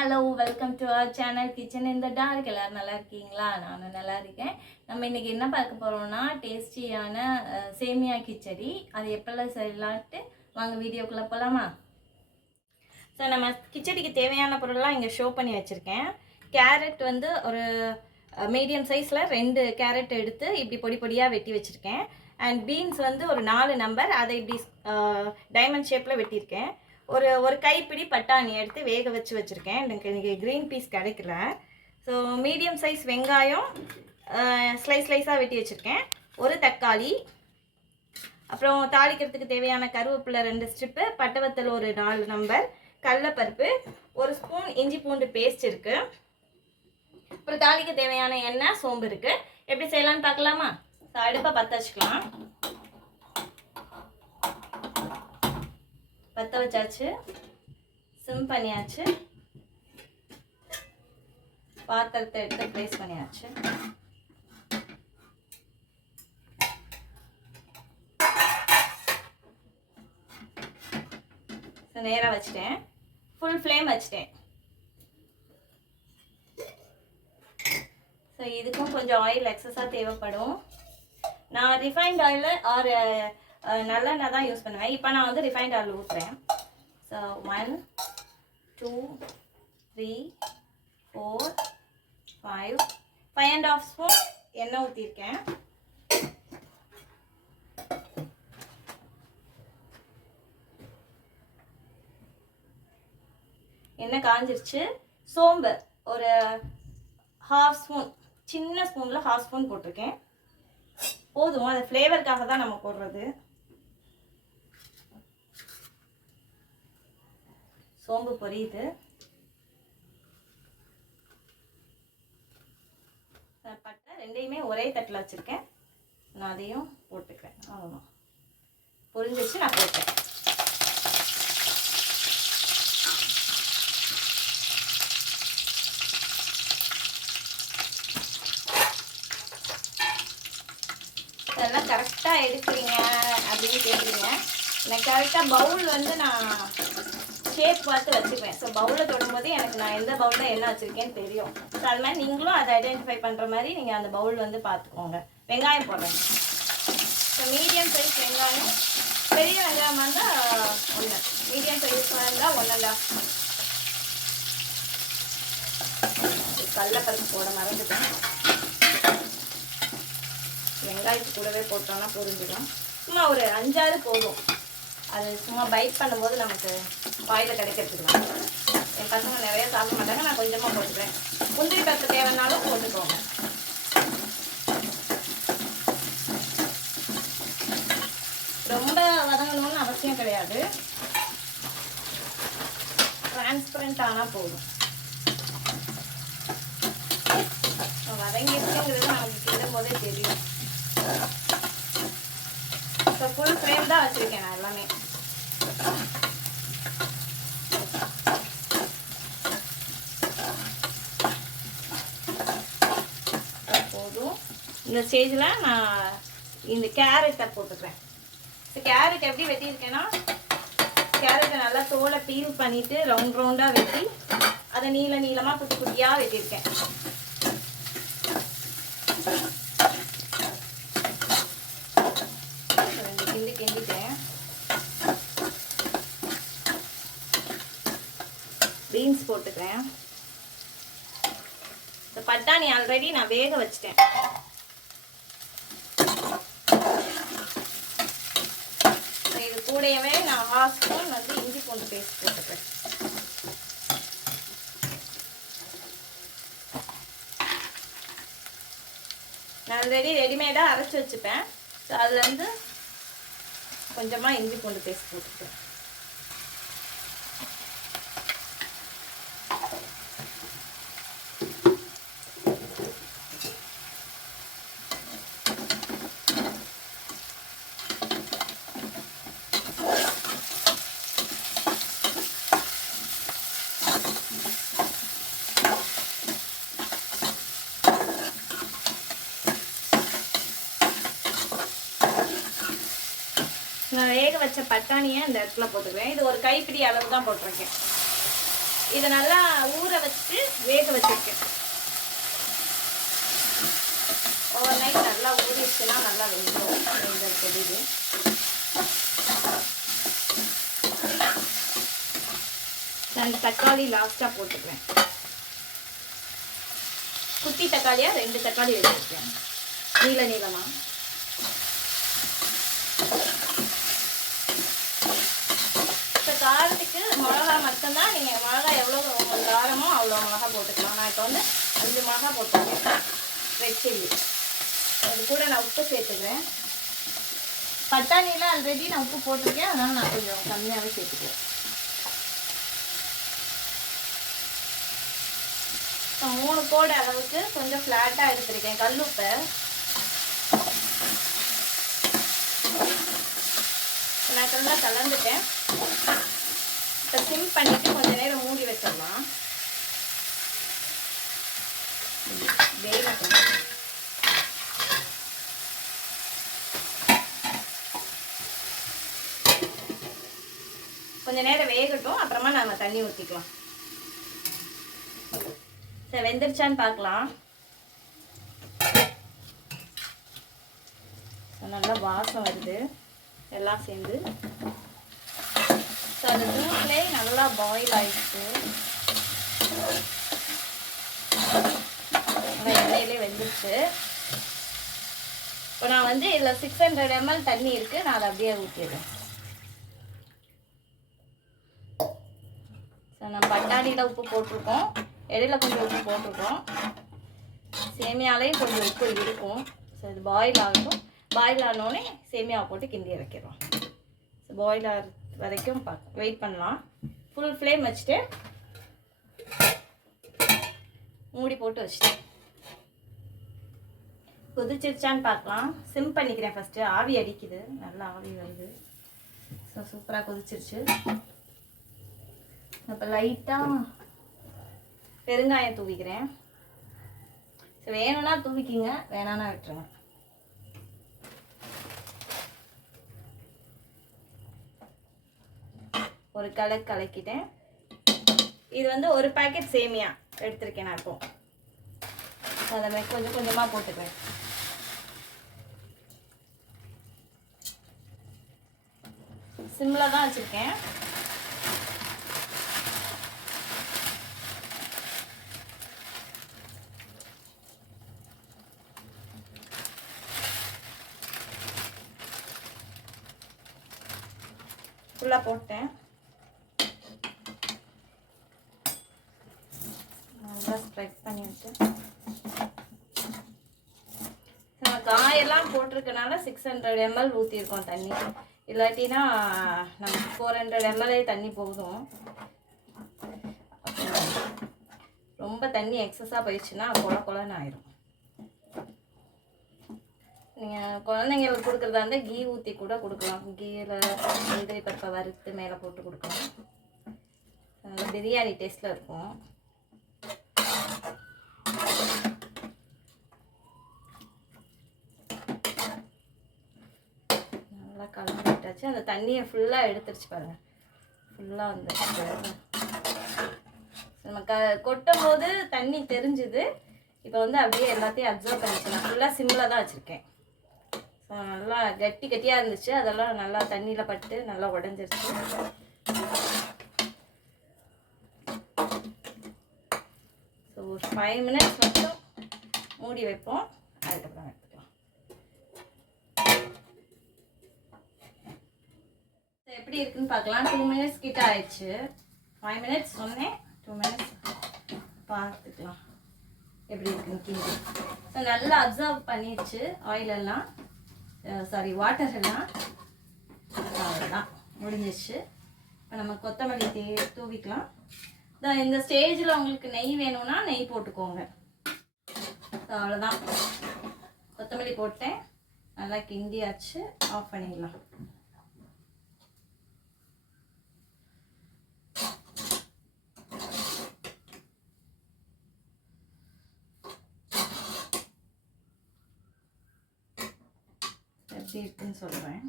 Hello welcome to our channel kitchen இந்த டார்க். எல்லாரும் நல்லா இருக்கீங்களா? நானும் நல்லா இருக்கேன். நம்ம இன்னைக்கு என்ன பார்க்க போறோம்னா டேஸ்டியான சேமியா கிச்சடி. அது எப்பெல்லாம் செய்யலான்ட்டு வாங்க வீடியோக்குள்ளே போகலாமா? ஸோ நம்ம கிச்சடிக்கு தேவையான பொருள்லாம் இங்கே ஷோ பண்ணி வச்சுருக்கேன். கேரட் வந்து ஒரு மீடியம் சைஸில் 2 கேரட் எடுத்து இப்படி பொடி பொடியாக வெட்டி வச்சுருக்கேன். அண்ட் பீன்ஸ் வந்து ஒரு 4 நம்பர், அதை இப்படி டைமண்ட் ஷேப்பில் வெட்டியிருக்கேன். ஒரு கைப்பிடி பட்டாணி எடுத்து வேக வச்சு வச்சுருக்கேன். எனக்கு க்ரீன் பீஸ் கிடைக்கல. ஸோ மீடியம் சைஸ் வெங்காயம் ஸ்லைஸாக வெட்டி வச்சுருக்கேன். ஒரு தக்காளி, அப்புறம் தாளிக்கிறதுக்கு தேவையான கருவேப்பிலை 2 ஸ்ட்ரிப்பு, பட்டவத்தல் ஒரு 4 நம்பர், கடலைப்பருப்பு, 1 ஸ்பூன் இஞ்சி பூண்டு பேஸ்ட் இருக்குது. அப்புறம் தாளிக்க தேவையான எண்ணெய், சோம்பு இருக்குது. எப்படி செய்யலான்னு பார்க்கலாமா? ஸோ அடுப்பை பற்ற வச்சுக்கலாம். பற்ற வச்சாச்சு, சிம் பண்ணியாச்சு, பாத்திரத்தை எடுத்து ப்ளேஸ் பண்ணியாச்சு. நேராக வச்சுட்டேன், ஃபுல் ஃப்ளேம் வச்சுட்டேன். ஸோ இதுக்கும் கொஞ்சம் ஆயில் எக்ஸஸாக தேவைப்படும். நான் ரிஃபைண்ட் ஆயில் ஆர் நல்லெண்ணெய் தான் யூஸ் பண்ணுவேன். இப்போ நான் வந்து ரிஃபைண்ட் ஆயில் ஊற்றுறேன். ஸோ 1 2 3 4 5 5.5 ஸ்பூன் எண்ணெய் ஊற்றிருக்கேன். எண்ணெய் காஞ்சிருச்சு. சோம்பு ஒரு 1/2 ஸ்பூன், சின்ன ஸ்பூனில் 1/2 ஸ்பூன் போட்டிருக்கேன். போதும், அது ஃப்ளேவருக்காக தான் நம்ம போடுறது. சோம்பு பொரியுது. பட்டை 2யுமே ஒரே தட்டில் வச்சுருக்கேன். நான் அதையும் போட்டுக்கிறேன். அவ்வளோதான், பொரிஞ்சிச்சு. நான் போட்டேன். அதெல்லாம் கரெக்டாக எடுக்கிறீங்க அப்படின்னு கேட்குறீங்க. எனக்கு கரெக்டாக பவுல் வந்து நான் ஷேப் பார்த்து வச்சுக்குவேன். ஸோ பவுலில் தொடும்போது எனக்கு நான் எந்த பவுலில் என்ன வச்சுருக்கேன்னு தெரியும். ஸோ அது மாதிரி நீங்களும் அதை ஐடென்டிஃபை பண்ணுற மாதிரி நீங்கள் அந்த பவுல் வந்து பார்த்துக்கோங்க. வெங்காயம் போடுறேன். ஸோ மீடியம் சைஸ் வெங்காயம், பெரிய வெங்காயமாக இருந்தால் 1, மீடியம் சைஸாக இருந்தால் 1.5. கடலைப்பருப்பு போட மறந்துட்டேன். வெங்காயத்து கூடவே போட்டோம்னா பொரிஞ்சிடும். சும்மா ஒரு 5-6 போதும். அது சும்மா பைட் பண்ணும்போது நமக்கு வாயில் கிடைக்கிறதுக்கு. என் பசங்க நிறைய சாப்பிட மாட்டாங்க, நான் கொஞ்சமாக போட்டுக்கிறேன். முந்திரி பருப்பு தேவைன்னாலும் போட்டுக்கோங்க. ரொம்ப வதங்கணும்னு அவசியம் கிடையாது, டிரான்ஸ்பரண்ட் ஆனால் போதும். வதங்கிடுச்சுங்கிறது நமக்கு கிண்டும் போதே தெரியும். ஸோ ஃபுல் ஃப்ளேம் தான் வச்சுருக்கேன் நான் எல்லாமே. போதும். இந்த ஸ்டேஜில் நான் இந்த கேரட்டை போட்டுக்கிறேன். ஸோ கேரட் எப்படி வெட்டியிருக்கேன்னா, கேரட்டை நல்லா தோலை பீல் பண்ணிவிட்டு ரவுண்டாக வெட்டி அதை நீளமாக குட்டி குட்டியாக வெட்டியிருக்கேன். கிண்டிட்டேன். பீன்ஸ் போட்டுக்கிறேன். இந்த பட்டாணி ஆல்ரெடி நான் வேக வச்சிட்டேன். இது கூடவே நான் 1/2 ஸ்பூன் வந்து இஞ்சி பூண்டு பேஸ்ட் போட்டுக்கிறேன். நான் ஆல்ரெடி ரெடிமேடாக அரைச்சி வச்சுப்பேன். ஸோ அதுலேருந்து கொஞ்சமாக இஞ்சி பூண்டு பேஸ்ட் போட்டுக்கிறேன். நான் வேக வச்ச பட்டாணியை இந்த இடத்துல போட்டுக்கிறேன். இது ஒரு கைப்பிடி அளவு தான் போட்டிருக்கேன். இதை நல்லா ஊற வச்சு வேக வச்சிருக்கேன். ஓவர் நைட் நல்லா ஊறிடுச்சுன்னா நல்லா வெந்துடும். தெரியுது. நான் தக்காளி லாஸ்ட்டாக போட்டுக்கிறேன். குட்டி தக்காளியாக 2 தக்காளி வச்சுருக்கேன், நீளமாக. இப்போ காரத்துக்கு மிளகா மட்டும்தான். நீங்கள் மிளகா எவ்வளோ காரமோ அவ்வளோ மிளகா போட்டுக்கலாம். நான் இப்போ வந்து 5 மிளகா போட்டுருக்கேன் ரெட் சில்லி. அது கூட நான் உப்பு சேர்த்துக்கிறேன். பட்டாணியில் ஆல்ரெடி நான் உப்பு போட்டிருக்கேன், அதனால் நான் கொஞ்சம் கம்மியாகவே சேர்த்துக்கிறேன். இப்போ 3 கோடு அளவுக்கு கொஞ்சம் ஃப்ளாட்டாக எடுத்துருக்கேன் கல்லுப்பை. நான் நல்லா கலந்துட்டேன். இப்போ சிம் பண்ணிவிட்டு கொஞ்சம் நேரம் மூடி வச்சிடலாம். வேகட்டும். கொஞ்சம் நேரம் வேகட்டும், அப்புறமா நம்ம தண்ணி ஊற்றிக்கலாம். சரி, வெந்துருச்சான்னு பார்க்கலாம். நல்லா வாசம் வருது எல்லாம் சேர்ந்து. ஸோ அந்த ஜூஸ்லேயே நல்லா பாயில் ஆயிடுச்சு. நல்லா எண்ணெயிலே வெந்துருச்சு. இப்போ நான் வந்து இதில் 600 ml தண்ணி இருக்குது, நான் அதை அப்படியே ஊற்றிடுறேன். ஸோ நம்ம பட்டாணியில் உப்பு போட்டிருக்கோம், இடையில கொஞ்சம் உப்பு போட்டிருக்கோம், சேமியாலையும் கொஞ்சம் உப்பு இருக்கும். ஸோ இது பாயில் ஆகட்டும். பாயில் ஆனோடனே சேமியாவை போட்டு கிண்டி இறக்கிடுவோம். ஸோ பாயில் ஆகிற வரைக்கும் வெயிட் பண்ணலாம். ஃபுல் ஃப்ளேம் வச்சுட்டு மூடி போட்டு வச்சுட்டேன். கொதிச்சிருச்சான்னு பார்க்கலாம். சிம் பண்ணிக்கிறேன் ஃபஸ்ட்டு. ஆவி அடிக்குது, நல்லா ஆவி வருது. ஸோ சூப்பராக கொதிச்சிருச்சு. இப்போ லைட்டாக பெருங்காயம் தூவிக்கிறேன். ஸோ வேணும்னா தூவிக்கிங்க, வேணான்னா விட்டுருங்க. ஒரு கலக்கிட்டேன். இது வந்து ஒரு பேக்கெட் சேமியா எடுத்திருக்கேன் நான். இப்போ அதை கொஞ்சம் கொஞ்சமாக போட்டுக்கிறேன். சிம்மில் தான் வச்சுருக்கேன். ஃபுல்லாக போட்டேன். நல்லா ஸ்ப்ரெட் பண்ணி விட்டு நம்ம காயெல்லாம் போட்டிருக்கனால 600 ml ஊற்றிருக்கோம் தண்ணி. இல்லாட்டினா நமக்கு 400 ml தண்ணி போதும். ரொம்ப தண்ணி எக்ஸஸாக போயிடுச்சுன்னா கொலன்னு ஆயிடும். நீங்கள் குழந்தைங்களுக்கு கொடுக்குறதா இருந்தால் கீ ஊற்றி கூட கொடுக்கலாம். கீயில் முந்திரி பருப்பை வறுத்து மேலே போட்டு கொடுக்கலாம். நல்லா பிரியாணி டேஸ்ட்டில் இருக்கும். நல்லா கலந்து விட்டாச்சு. அந்த தண்ணியை ஃபுல்லாக எடுத்துருச்சு பாருங்கள். ஃபுல்லாக வந்துடுச்சு. நம்ம கொட்டும் போது தண்ணி தெரிஞ்சுது. இப்போ வந்து அப்படியே எல்லாத்தையும் அப்சர்வ் பண்ணிச்சு. நான் ஃபுல்லாக சிம்மில் தான் வச்சுருக்கேன். ஸோ நல்லா கட்டியாக இருந்துச்சு, அதெல்லாம் நல்லா தண்ணியில் பட்டு நல்லா உடஞ்சிருச்சு. ஸோ ஒரு 5 minutes மட்டும் மூடி வைப்போம், அதுக்கப்புறம் எடுத்துக்கலாம். ஸோ எப்படி இருக்குன்னு பார்க்கலாம். 2 minutes கிட்ட ஆயிடுச்சு. 5 minutes சொன்னேன், 2 minutes பார்த்துக்கலாம் எப்படி இருக்குன்னு கிண்டி. ஸோ நல்லா அப்சர்வ் பண்ணிடுச்சு ஆயிலெல்லாம், சாரி வாட்டர் எல்லாம். அவ்வளோதான், முடிஞ்சிச்சு. இப்போ நம்ம கொத்தமல்லி தூவிக்கலாம். இந்த ஸ்டேஜில் உங்களுக்கு நெய் வேணும்னா நெய் போட்டுக்கோங்க. ஸோ அவ்வளோதான், கொத்தமல்லி போட்டேன். நல்லா கிண்டியாச்சு. ஆஃப் பண்ணிடலாம். எப்படி இருக்குன்னு சொல்கிறேன்.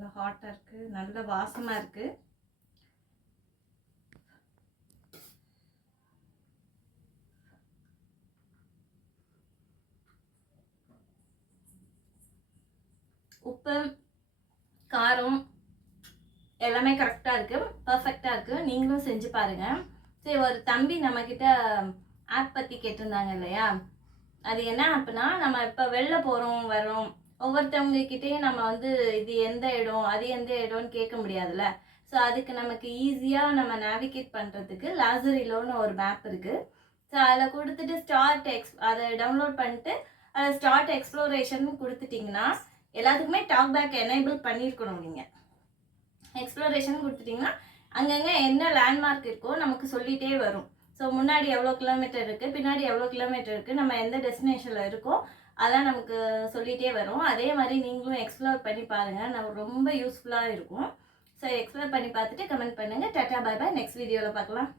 நல்லா ஹாட்டாக இருக்குது, நல்ல வாசமாக இருக்குது. உப்பு காரம் எல்லாமே கரெக்டாக இருக்குது, பர்ஃபெக்டாக இருக்குது. நீங்களும் செஞ்சு பாருங்கள். சரி, ஒரு தம்பி நம்மக்கிட்ட ஆப் பற்றி கேட்டிருந்தாங்க இல்லையா, அது என்ன ஆப்னா, நம்ம இப்போ வெளில போகிறோம் வரோம், ஒவ்வொருத்தவங்கக்கிட்டேயும் நம்ம வந்து இது எந்த இடம் அது எந்த இடம்னு கேட்க முடியாதுல்ல. ஸோ அதுக்கு நமக்கு ஈஸியாக நம்ம நேவிகேட் பண்ணுறதுக்கு லாசரிலோன்னு ஒரு மேப் இருக்குது. ஸோ அதில் கொடுத்துட்டு அதை டவுன்லோட் பண்ணிட்டு அதில் ஸ்டார்ட் எக்ஸ்ப்ளோரேஷன் கொடுத்துட்டிங்கன்னா, எல்லாத்துக்குமே டாக் பேக் எனேபிள் பண்ணியிருக்கணும். நீங்கள் எக்ஸ்ப்ளோரேஷன் கொடுத்துட்டிங்கன்னா அங்கங்கே என்ன லேண்ட்மார்க் இருக்கோ நமக்கு சொல்லிகிட்டே வரும். ஸோ முன்னாடி எவ்வளோ கிலோமீட்டர் இருக்குது, பின்னாடி எவ்வளோ கிலோமீட்டர் இருக்குது, நம்ம எந்த டெஸ்டினேஷனில் இருக்கோ அதெல்லாம் நமக்கு சொல்லிகிட்டே வரும். அதே மாதிரி நீங்களும் எக்ஸ்ப்ளோர் பண்ணி பாருங்கள், நம்ம ரொம்ப யூஸ்ஃபுல்லாக இருக்கும். ஸோ எக்ஸ்ப்ளோர் பண்ணி பார்த்துட்டு கமெண்ட் பண்ணுங்கள். டாடா பை பை, நெக்ஸ்ட் வீடியோவில் பார்க்கலாம்.